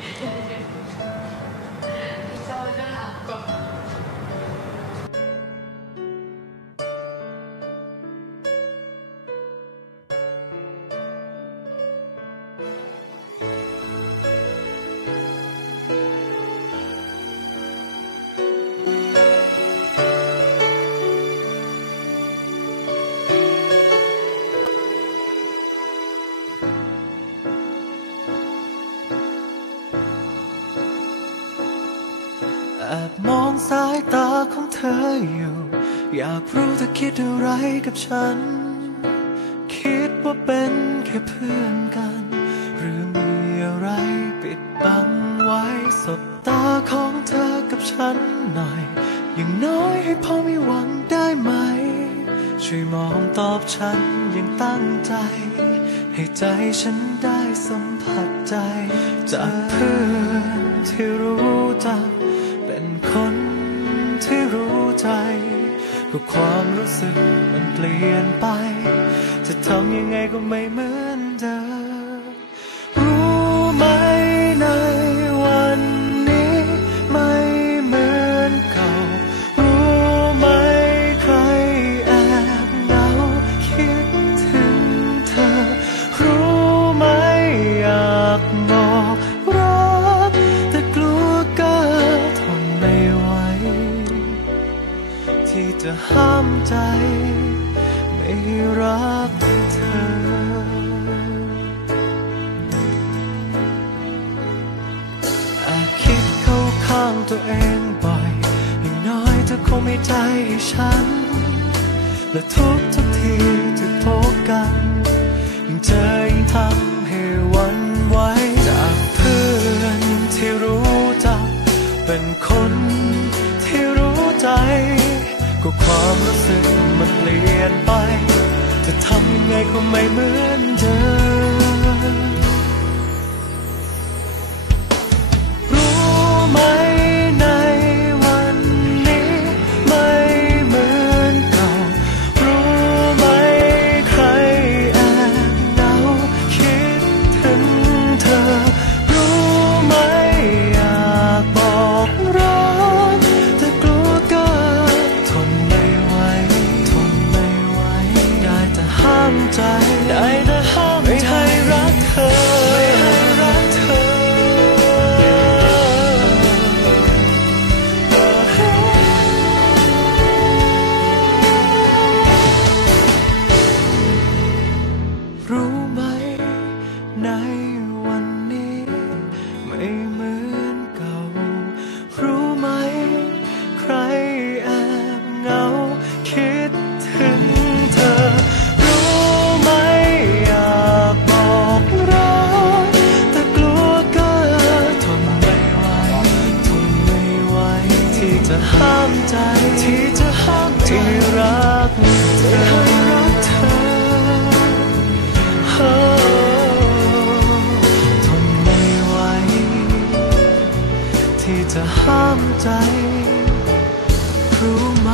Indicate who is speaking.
Speaker 1: Thank you.
Speaker 2: แอบมองสายตาของเธออยู่ อยากรู้เธอคิดอะไรกับฉัน คิดว่าเป็นแค่เพื่อนกัน หรือมีอะไรปิดบังไว้สบตาของเธอกับฉันหน่อย อย่างน้อยให้พอมีหวังได้ไหม ช่วยมองตอบฉันอย่างตั้งใจ ให้ใจฉันได้สัมผัสใจ จากเพื่อนที่รู้จัก นคนที่รู้ใจ ก็ความรู้สึกมันเปลี่ยนไป จะทำยังไงก็ไม่เหมือนเดิม จะห้ามใจ ไม่รักเธออาคิดเข้าข้างตัวเองบ่อย อย่างน้อยเธอคงไม่ใจให้ฉัน และทุกทุกทีที่พบกันยิ่งเจอ ก็ความรู้สึกมันเปลี่ยนไป จะทำยังไงก็ไม่เหมือนเดิม ห้ามใจที่จะห้ามที่รักจะให้รักเธอทนไม่ไหวที่จะห้ามใจ รู้ไหม